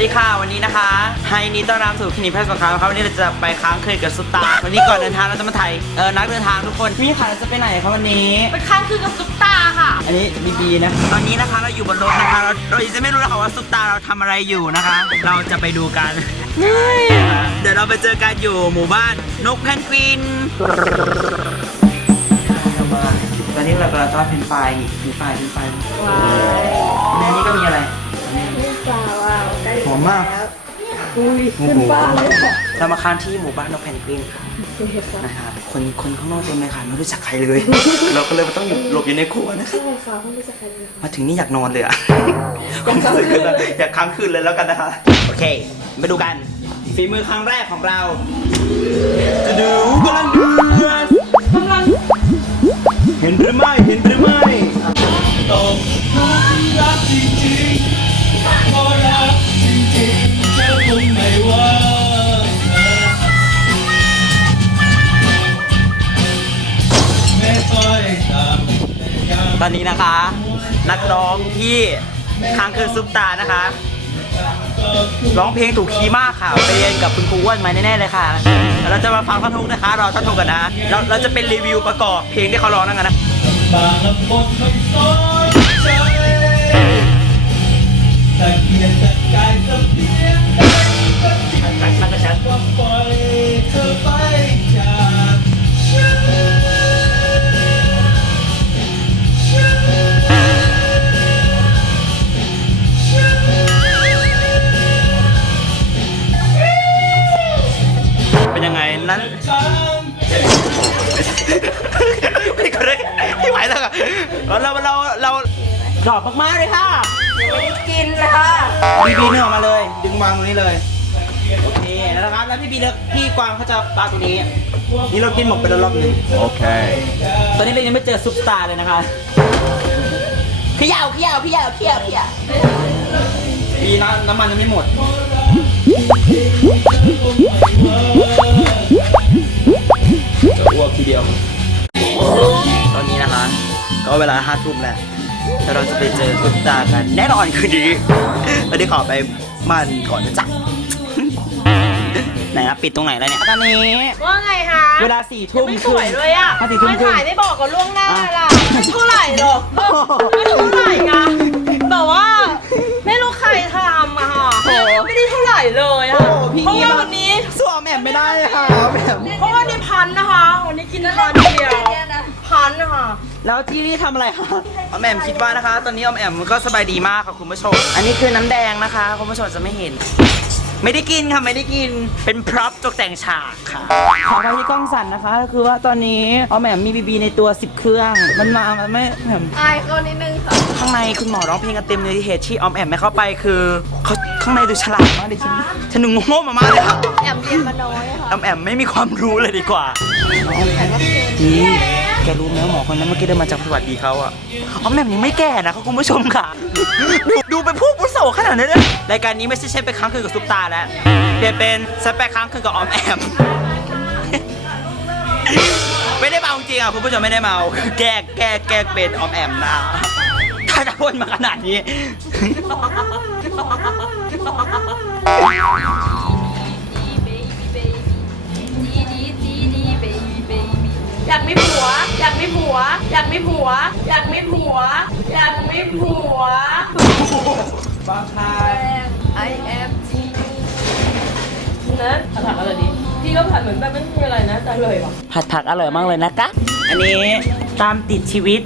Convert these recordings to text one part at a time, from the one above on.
ดีค่ะวันนี้นะคะไฮนี้ต้อนรับสู่คลินิกแพทย์สงครามครับวันนี้เราจะไปค้างคืนกับซุปตาร์วันนี้ก่อนเดินทางเราจะมาถ่ายเออนักเดินทางทุกคนพี่ค่ะเราจะไปไหนครับวันนี้ไปค้างคืนกับซุปตาค่ะ อันนี้บีบีนะตอนนี้นะคะเราอยู่บนรถนะคะเราเราจะไม่รู้แล้วค่ะว่าซุปตาร์เราทำอะไรอยู่นะคะ เราจะไปดูกัน เดี๋ยวเราไปเจอกันอยู่หมู่บ้านนกแพนกวินตอนนี้เรากำลังทอดเป็นไฟล์นี่เป็นไฟล์เป็นไฟล์ว้ายในนี้ก็มีอะไร หอมมาก อุ้ยขึ้นฟ้าเลยค่ะเรามาค้างที่หมู่บ้านนกแพนกวินค่ะนะครับคนคนข้างนอกเต็มเลยค่ะไม่รู้จักใครเลย เราก็เลยต้องอยู่หลบอยู่ในครัวนะคะใช่ค่ะไม่รู้จะใครเลยมาถึงนี่อยากนอนเลยอะความรู้สึกเลยอยากค้างคืนเลยแล้วกันนะคะ โอเค มาดูกันฝีมือครั้งแรกของเรา ตอนนี้นะคะ นักร้องที่ค้างคืนซุปตานะคะ ร้องเพลงถูกคีย์มากค่ะไปเรียนกับคุณครูอ้วนมาแน่ๆเลยค่ะแล้วเราจะมาฟังท่อนทุกนะคะ รอท่อนทุกกันนะเราเราจะเป็นรีวิวประกอบเพลงที่เขาร้องนั่นกันนะบางลำบนไม่สนใจแต่เพียงแต่กายจะเพียงใดก็ฉันว่าปล่อย นั้นไม่ก็ได้ไม่ไหวแล้วอะเราเราเราดรอปมากๆเลยค่ะไม่กินเลยค่ะบีบีเนื้อออกมาเลย ดึงวางตรงนี้เลยโอเคแล้วนะครับแล้วพี่บีแล้วพี่กวางเขาจะปาตรงนี้ นี่เรากินหมดไปแล้วรอบหนึงโอเค ตอนนี้เรายังไม่เจอซุปตาร์เลยนะคะพี่ยาวพี่ยาวพี่ยาวพี่ยาวพี่ยาวพี่น้ำน้ำมันยังไม่หมด ก็เวลาห้าทุ่มแล้วแล้วเราจะไปเจอซุปตาร์กันแน่นอนคืนนี้ไม่ได้ขอไปมันก่อนนะจ๊ะไหนนะปิดตรงไหนแล้วเนี่ยตอนนี้ ว่าไงคะเวลาสี่ทุ่มไม่สวยเลยอะถ้าสี่ทุ่มไม่ครึ่งถ่ายไม่บอกกันล่วงหน้าอะล่ะไม่เท่าไหร่หรอกไม่เท่าไหร่ไงแต่ว่า ไม่รู้ใครทำอะค่ะไม่ได้เท่าไหร่เลยอะเพราะว่าวันนี้สวมแหม่มไม่ได้ค่ะแหม่มเพราะว่านี่พันนะคะ วันนี้กินพันเดียว พันนะคะแล้วที่นี่ทำอะไรคะออมแอมคิดว่านะคะ ตอนนี้ออมแอมก็สบายดีมากค่ะคุณผู้ชม อันนี้คือน้ำแดงนะคะ คุณผู้ชมจะไม่เห็น ไม่ได้กินค่ะไม่ได้กิน เป็นพร็อพตกแต่งฉากค่ะ ขอไปที่กล้องสั่นนะคะก็คือว่าตอนนี้ออมแอมมีบีบีในตัว 10 เครื่อง มันมามันไม่แหมอายเขานิดนึงค่ะ ข้างในคุณหมอร้องเพลงกันเต็มเลยเหตุที่ออมแอมไม่เข้าไปคือเขาข้างในดูฉลาดมากเลยฉันฉันหนูโง่มามากเลยค่ะแอมเรียนมาน้อยค่ะออมแอมไม่มีความรู้เลยดีกว่านี่ แกรู้ไหมว่าหมอคนนั้นเมื่อกี้เดินมาจากสวัสดีเขาอะออมแอมยังไม่แก่นะคะคุณผู้ชมค่ะ ดูดูเป็นผู้ผู้โสขนาดนั้นเลยรายการนี้ไม่ใช่ใช่ไปค้างคืนกับซุปตาแล้วเปลี่ยนเป็นฉันไปค้างคืนกับออมแอม ไม่ได้เมาจริงอะคุณผู้ชมไม่ได้เมา แก้แก้แก้เป็นออมแอมนะ ถ้าจะพ่นมาขนาดนี้ อยากมีผัว อยากมีผัว อยากมีผัวฟังค่ะ I am G นะผัดอะไรดีพี่ก็ผัดเหมือนแบบไม่มีอะไรนะแต่เลยว่ะผัดผักอร่อยมากเลยนะคะ อันนี้ตามติดชีวิต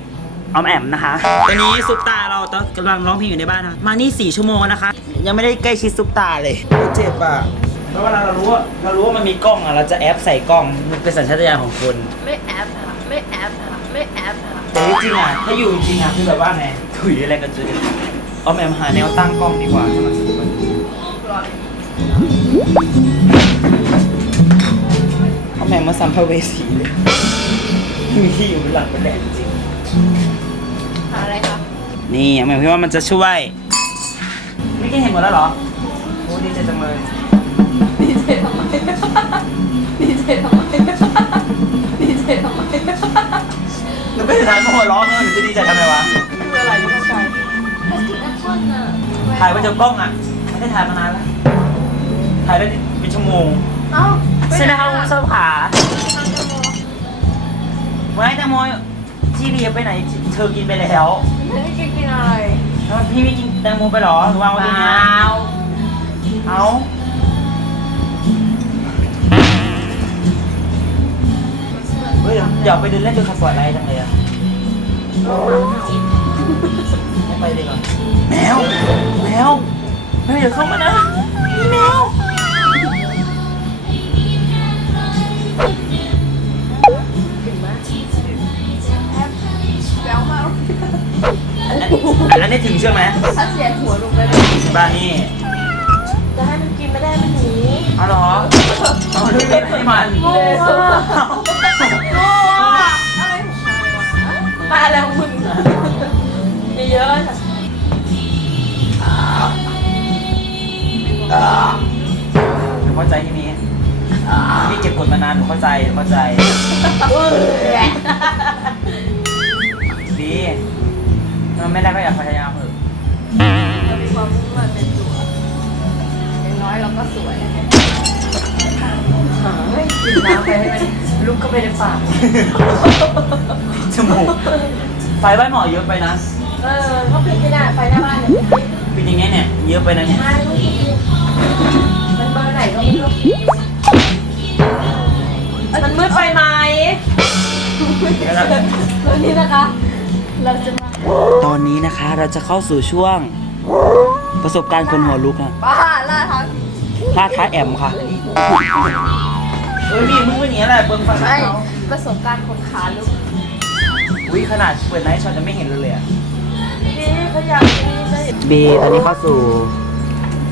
ออมแอมนะคะตอนนี้ซุปตาเราตอนกำลังร้องเพลงอยู่ในบ้านนะคะมานี่4ชั่วโมงนะคะ ยังไม่ได้ใกล้ชิดซุปตาเลยเจ็บอะแล้วเวลาเรารู้ว่าเรารู้ว่ามันมีกล้องอะเราจะแอปใส่กล้องมันเป็นสัญชาตญาณของคน ไม่แอปค่ะไม่แอปค่ะ ไม่แอปค่ะแต่จริงๆอะถ้าอยู่จริงอะคือแบบว่าไงถุยอะไรกันจุดออมแอมหาแนวตั้งกล้องดีกว่าให้มันสวยออมแอมมาสัมภเวสีเลยมีที่อยู่บนหลังเป็นแดดจริงหาอะไรคะนี่ออมแอมคิดว่ามันจะช่วย ไม่กินเห็นหมดแล้วเหรอโอ้ดีใจจังเลยดีเจทำไมดีเจทำไม ไม่ได้ทานโมโหร้องเนอะหนูจะดีใจทำไมวะคืออะไรไม่เข้าใจถ่ายไว้เจอกล้องอะมันได้ถ่ายมานานแล้วถ่ายได้เป็นชั่วโมงเอ้าใช่ไหมครับคุณผู้ชมขาไว้แตงโมที่เรียไปไหนเธอกินไปแล้วไม่ได้กินกินอะไรแล้วพี่ไม่กินแตงโมไปเหรอหรือวางไว้ตรงนี้เอาเฮ้ยเดี๋ยวอยากไปเดินเล่นดูขับสวยอะไรจังเลยอะ ไม่ไปดีกว่าแมว แมว แมวอย่าเข้ามานะมีแมวแป๊วมากอันนั้นได้ถึงใช่ไหมถ้าเสียหัวลงไปเลยบ้านนี่จะให้มันกินไม่ได้มันหนีเอาเหรอเอาดูเล่นให้มัน โง่อะโมาแล้วมึงเยอะๆนะหนูเข้าใจที่นี้พี่เก็บกดมานานหนูเข้าใจหนูเข้าใจ ดีมันไม่ได้ก็อยากพยายามเถอะ ลุกเข้าไปในปากจมูกไฟบ้านหมอเยอะไปนะ เออเขาปิดไม่ได้ไฟหน้าบ้านเนี่ยเป็นยังไงเนี่ย เยอะไปนะเนี่ยใช่ลูกมันเบอร์ไหนก็ไม่รู้มันมืดไปไหมวันนี้นะคะ เราจะมาตอนนี้นะคะเราจะเข้าสู่ช่วง ประสบการณ์คนหัวลุกนะบ้าล่าท้าล่าท้าแอมค่ะเอ้ยพี่มึงเป็นอย่างนี้แหละเบิ้งฟังใช่เขาประสบการณ์คนขาลุกอุ้ยขนาดเปิดไนท์ช็อตจะไม่เห็นเลยเลยอะนี่เขาอยากกินได้บีตอนนี้เข้าสู่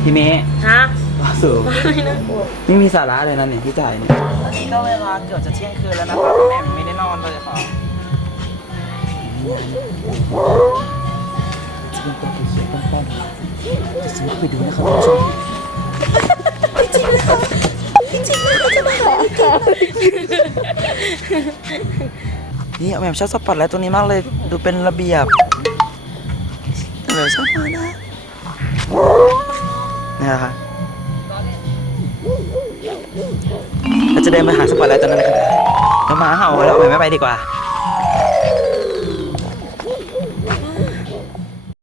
พี่เมย์ฮะเข้าสู่ไม่น่ากลัวไม่มีสาระเลยนะเนี่ยพี่จ่ายเนี่ยตอนนี้ก็เวลาเกือบจะเที่ยงคืนแล้วนะครับแม่ไม่ได้นอนเลยค่ะจะเป็นตัวเขียวๆป้อนๆจะซื้อไปดูนะครับท่านผู้ชม นี่แหม่มชอบสปอตไลท์ตรงนี้มากเลย ดูเป็นระเบียบเดี๋ยวชอบมานะนี่แหละค่ะเราจะเดินไปหาสปอตไลท์ตอนนั้นนะครับเดี๋ยวหมาเห่าแล้วแม่ไม่ไปดีกว่า